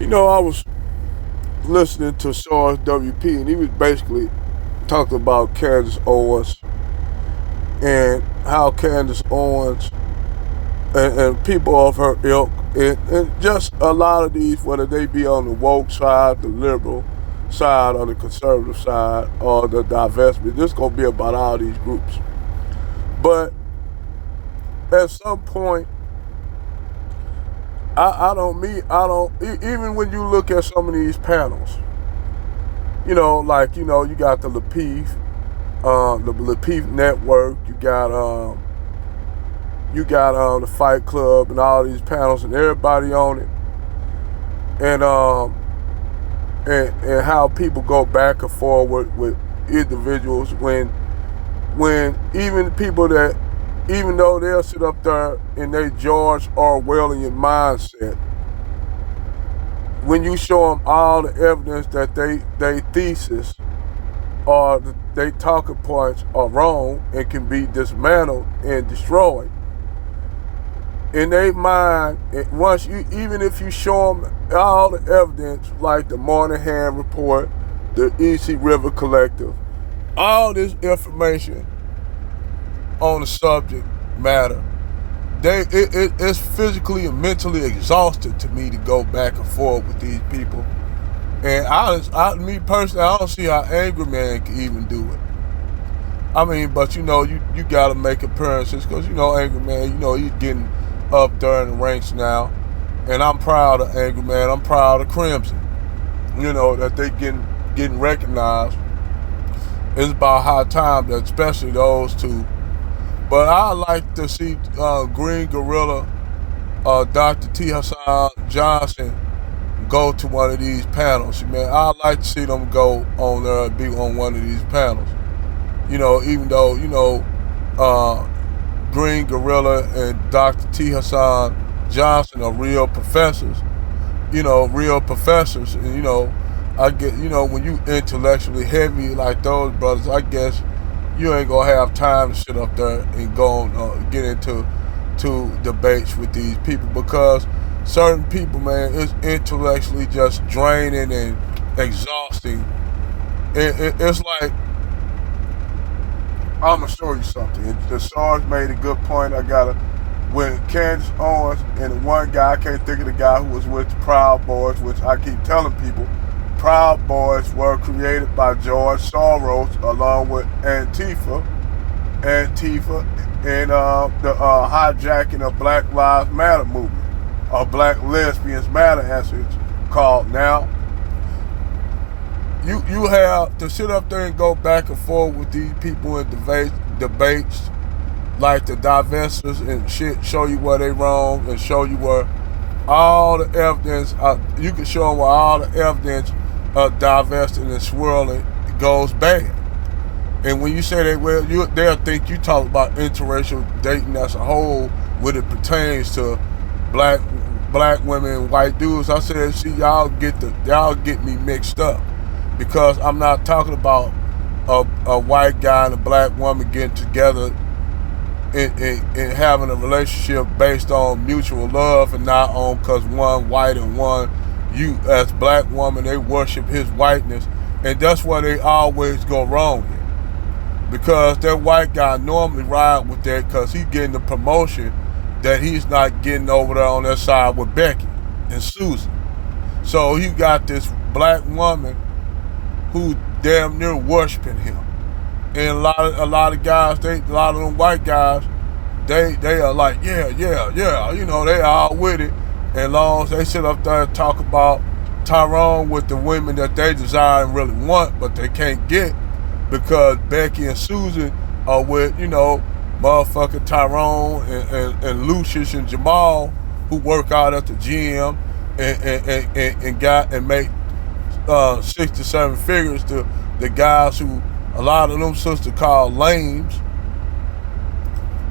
I was listening to Sarge WP, and he was basically talking about Candace Owens and how Candace Owens and people of her ilk, and just a lot of these, whether they be on the woke side, the liberal side, or the conservative side, or the divestment, this is going to be about all these groups. But at some point, even when you look at some of these panels, you got the Lapeef Network, you got the Fight Club and all these panels and everybody on it, and and how people go back and forth with individuals when even people that, even though they'll sit up there in their George Orwellian mindset, when you show them all the evidence that they thesis or they talking points are wrong and can be dismantled and destroyed, in their mind, once you, even if you show them all the evidence, like the Moynihan Report, the EC River Collective, all this information on the subject matter, it's physically and mentally exhausted to me to go back and forth with these people. And me personally, I don't see how Angry Man can even do it. I mean, but you got to make appearances because Angry Man, he's getting up there in the ranks now, and I'm proud of Angry Man. I'm proud of Crimson. That they getting recognized. It's about high time that especially those two. But I like to see Green Gorilla, Dr. T. Hassan Johnson go to one of these panels. Man, I'd like to see them go on there and be on one of these panels. Even though, Green Gorilla and Dr. T. Hassan Johnson are real professors, and I get, when you intellectually heavy like those brothers, I guess you ain't gonna have time to sit up there and go on, get into debates with these people because certain people, man, it's intellectually just draining and exhausting. It's like, I'm gonna show you something. The Sarge made a good point. When Candace Owens and the one guy, I can't think of the guy who was with the Proud Boys, which I keep telling people, Proud Boys were created by George Soros along with Antifa, and the hijacking of Black Lives Matter movement, or Black Lesbians Matter as it's called now. You have to sit up there and go back and forth with these people in debates like the divestors and shit, show you where they wrong and show you where all the evidence, you can show them where all the evidence of divesting and swirling goes bad. And when you say that, they'll think you talk about interracial dating as a whole when it pertains to black women and white dudes. I said, see, y'all get me mixed up. Because I'm not talking about a white guy and a black woman getting together and having a relationship based on mutual love and not on because one white and one, you as black woman, they worship his whiteness. And that's where they always go wrong in. Because that white guy normally ride with that because he's getting the promotion that he's not getting over there on that side with Becky and Susan. So you got this black woman who damn near worshiping him, and a lot of guys, a lot of them white guys, they are like, yeah, they all with it, and long as they sit up there and talk about Tyrone with the women that they desire and really want, but they can't get because Becky and Susan are with, motherfucking Tyrone and Lucius and Jamal who work out at the gym and make 6 to 7 figures to the guys who a lot of them sisters call lames.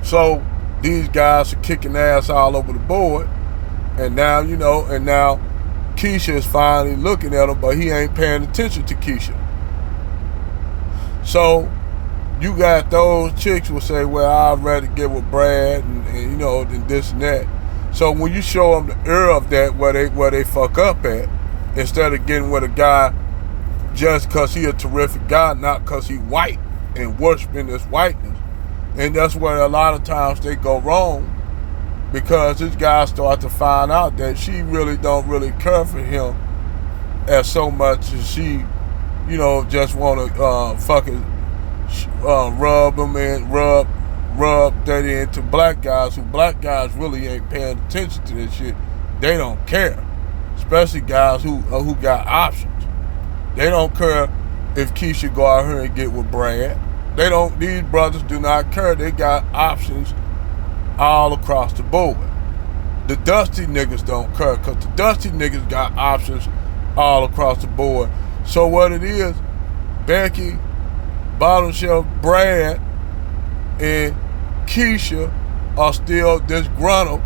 So these guys are kicking ass all over the board, and now Keisha is finally looking at him, but he ain't paying attention to Keisha. So you got those chicks will say, well, I'd rather get with Brad and than this and that. So when you show them the error of that, where they fuck up at, instead of getting with a guy just because he a terrific guy, not because he white and worshiping his whiteness. And that's where a lot of times they go wrong, because this guy start to find out that she really don't really care for him as so much as she, you know, just want to fucking rub him and rub that into black guys, who black guys really ain't paying attention to this shit. They don't care, especially guys who got options. They don't care if Keisha go out here and get with Brad. They don't. These brothers do not care. They got options all across the board. The dusty niggas don't care, because the dusty niggas got options all across the board. So what it is, Becky, Bottom Shelf, Brad, and Keisha are still disgruntled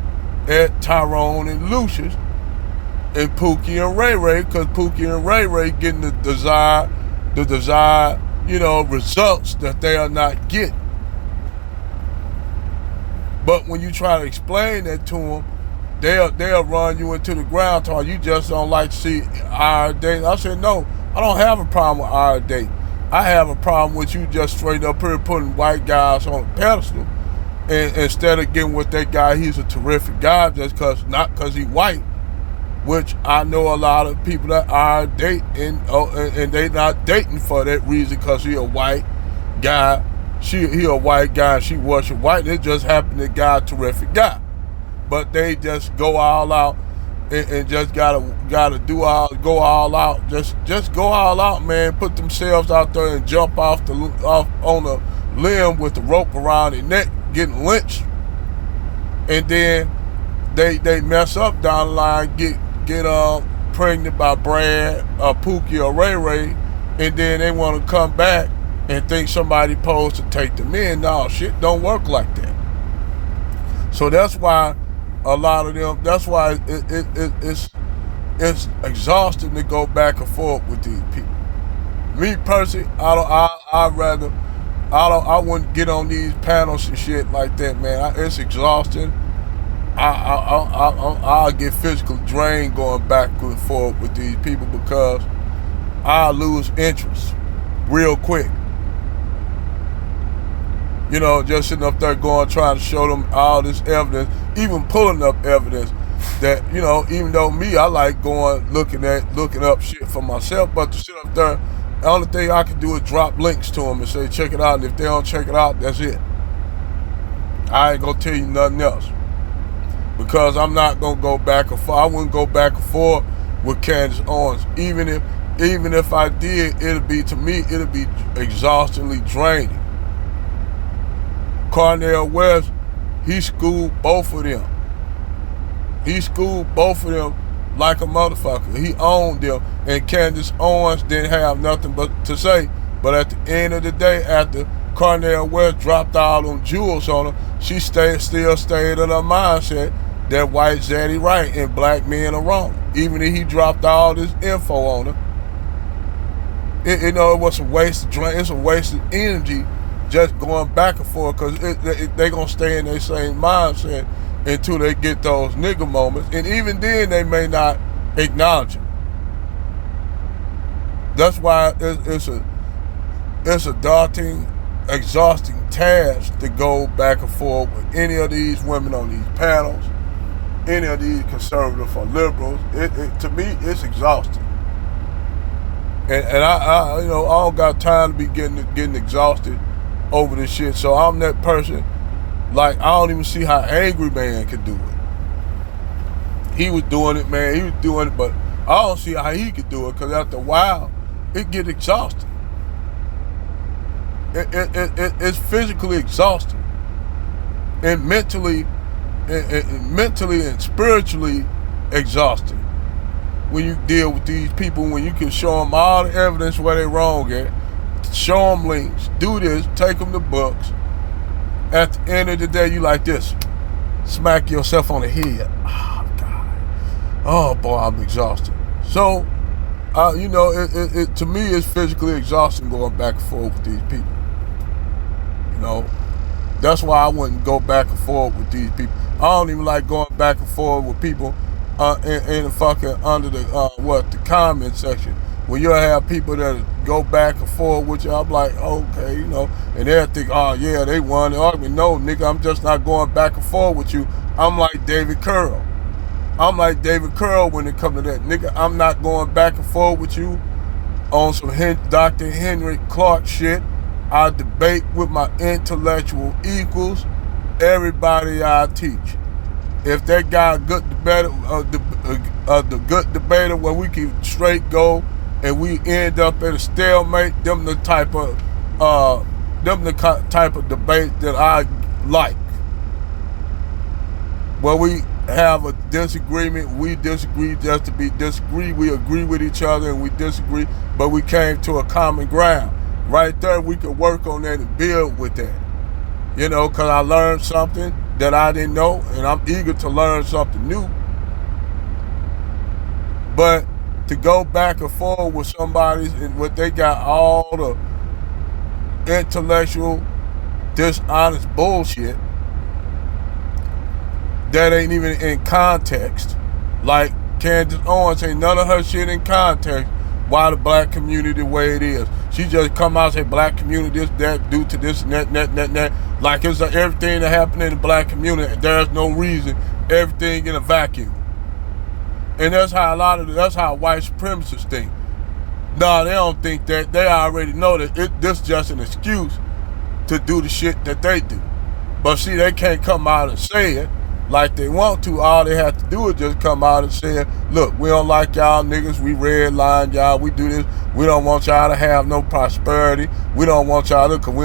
at Tyrone and Lucius and Pookie and Ray Ray, because Pookie and Ray Ray getting the desired, you know, results that they are not getting. But when you try to explain that to them, they'll run you into the ground talking, you just don't like to see our dating. I said, no, I don't have a problem with our dating. I have a problem with you just straight up here putting white guys on a pedestal, and instead of getting with that guy, he's a terrific guy just not because he's white, which I know a lot of people that are dating, and they not dating for that reason, because he a white guy. He a white guy and she worship white. It just happened that guy a terrific guy. But they just go all out and just gotta go all out. Just go all out, man. Put themselves out there and jump off on a limb with the rope around their neck, getting lynched. And then they mess up down the line, get pregnant by Brad, Pookie, or Ray Ray, and then they want to come back and think somebody supposed to take them in. No, shit don't work like that. So that's why a lot of them, that's why it's exhausting to go back and forth with these people. Me personally, I wouldn't get on these panels and shit like that, man. It's exhausting. I'll get physically drained going back and forth with these people, because I lose interest real quick. You know, just sitting up there trying to show them all this evidence, even pulling up evidence that, you know, even though me, I like looking up shit for myself, but to sit up there, the only thing I can do is drop links to them and say, check it out, and if they don't check it out, that's it. I ain't gonna tell you nothing else, because I'm not gonna go back and forth. I wouldn't go back and forth with Candace Owens. Even if I did, it'll be exhaustingly draining. Cornel West, he schooled both of them. He schooled both of them like a motherfucker. He owned them, and Candace Owens didn't have nothing but to say. But at the end of the day, after Cornel West dropped all them jewels on her, she still stayed in her mindset that white zaddy right and black men are wrong. Even if he dropped all this info on her, it was a waste of drink. It's a waste of energy just going back and forth, because they gonna stay in their same mindset until they get those nigga moments, and even then they may not acknowledge it. That's why it's a daunting, exhausting task to go back and forth with any of these women on these panels, any of these conservatives or liberals. To me, it's exhausting. And I don't got time to be getting exhausted over this shit. So I'm that person, like, I don't even see how Angry Man could do it. He was doing it, man. He was doing it, but I don't see how he could do it, because after a while, it get exhausting. It's physically exhausting, and mentally and spiritually exhausting when you deal with these people, when you can show them all the evidence where they wrong at, show them links, do this, take them to books. At the end of the day, you like this, smack yourself on the head. Oh, God. Oh, boy, I'm exhausted. So, to me, it's physically exhausting going back and forth with these people. You know, that's why I wouldn't go back and forth with these people. I don't even like going back and forth with people in the fucking under the comment section. When you have people that go back and forth with you, I'm like, okay, and they'll think, oh yeah, they won the argument. No, nigga, I'm just not going back and forth with you. I'm like David Curl. I'm like David Curl when it comes to that. Nigga, I'm not going back and forth with you on some Dr. Henry Clark shit. I debate with my intellectual equals, everybody I teach. If that guy a good debater, the good debater where we can straight go and we end up at a stalemate, them the type of debate that I like. Where we have a disagreement, we disagree just to be disagree, we agree with each other and we disagree, but we came to a common ground. Right there, we could work on that and build with that. Because I learned something that I didn't know, and I'm eager to learn something new. But to go back and forth with somebody and what they got all the intellectual, dishonest bullshit that ain't even in context. Like Candace Owens, ain't none of her shit in context. Why the black community the way it is? She just come out and say black community this, that, due to this, and that. Like it's like everything that happened in the black community, there's no reason, everything in a vacuum. And that's how that's how white supremacists think. No, they don't think that. They already know that this is just an excuse to do the shit that they do. But see, they can't come out and say it like they want to. All they have to do is just come out and say, look, we don't like y'all niggas, we redline y'all, we do this, we don't want y'all to have no prosperity, we don't want y'all to, because we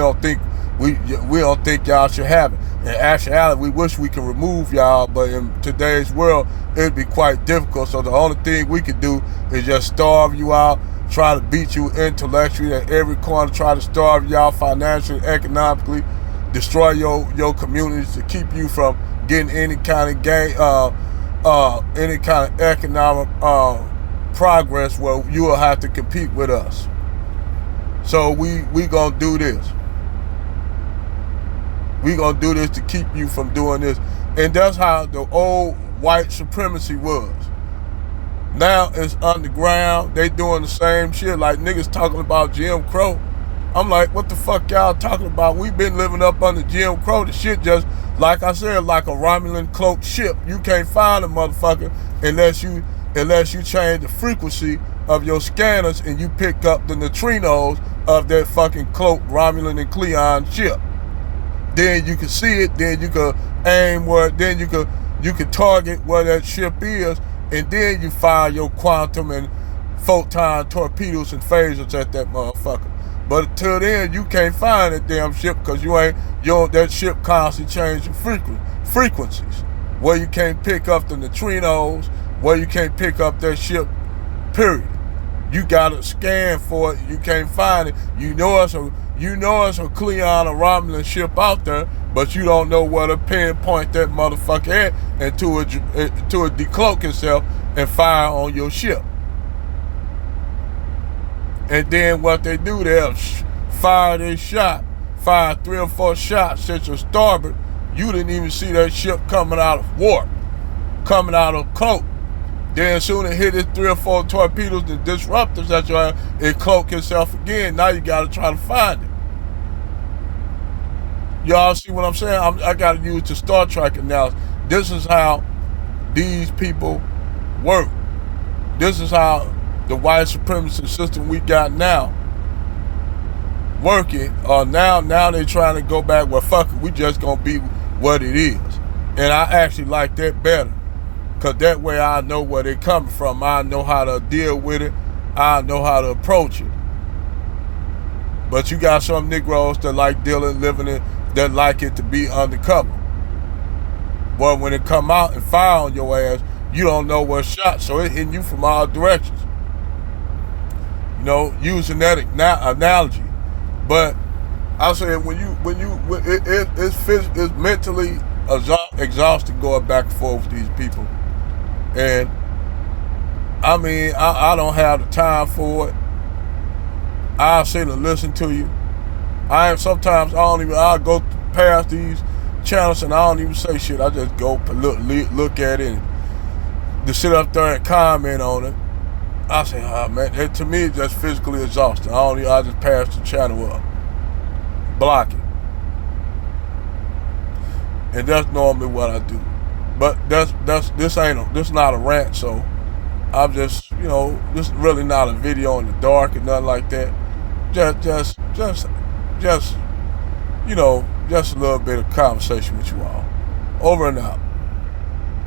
don't think y'all should have it. In actuality, we wish we could remove y'all, but in today's world, it'd be quite difficult. So the only thing we could do is just starve you out, try to beat you intellectually at every corner, try to starve y'all financially, economically, destroy your communities to keep you from getting any kind of any kind of economic progress where you will have to compete with us. So we gonna do this. We gonna do this to keep you from doing this. And that's how the old white supremacy was. Now it's underground. They doing the same shit. Like niggas talking about Jim Crow. I'm like, what the fuck y'all talking about? We've been living up under Jim Crow. The shit just, like I said, like a Romulan cloaked ship. You can't find a motherfucker unless you change the frequency of your scanners and you pick up the neutrinos of that fucking cloaked Romulan and Cleon ship. Then you can see it, then you can aim where, then you can target where that ship is, and then you fire your quantum and photon torpedoes and phasers at that motherfucker. But until then, you can't find that damn ship because that ship constantly changing frequencies. Where you can't pick up the neutrinos, where you can't pick up that ship, period. You gotta scan for it, you can't find it. You know it's a Cleon or Romulan ship out there, but you don't know where to pinpoint that motherfucker at until it decloak itself and fire on your ship. And then what they do, they'll fire their shot, fire 3 or 4 shots at your starboard. You didn't even see that ship coming out of warp, coming out of cloak. Then soon it hit it 3 or 4 torpedoes and disruptors at your ass, it cloak itself again. Now you gotta try to find it. Y'all see what I'm saying? I gotta use the Star Trek analysis. This is how these people work. This is how the white supremacy system we got now working. Now they trying to go back, well, fuck it, we just gonna be what it is. And I actually like that better, because that way I know where they coming from. I know how to deal with it. I know how to approach it. But you got some Negroes that like living in, that like it to be undercover. But when it come out and fire on your ass, you don't know what shot, so it hitting you from all directions. Using that analogy. But I said it's mentally exhausting going back and forth with these people. And I mean, I don't have the time for it. I'll sit and listen to you. I'll go past these channels and I don't even say shit. I just go look at it and to sit up there and comment on it. I say, oh man, to me it's just physically exhausting. I just pass the channel up, block it, and that's normally what I do. But this not a rant, so I'm just, this is really not a video in the dark and nothing like that. Just a little bit of conversation with you all. Over and out.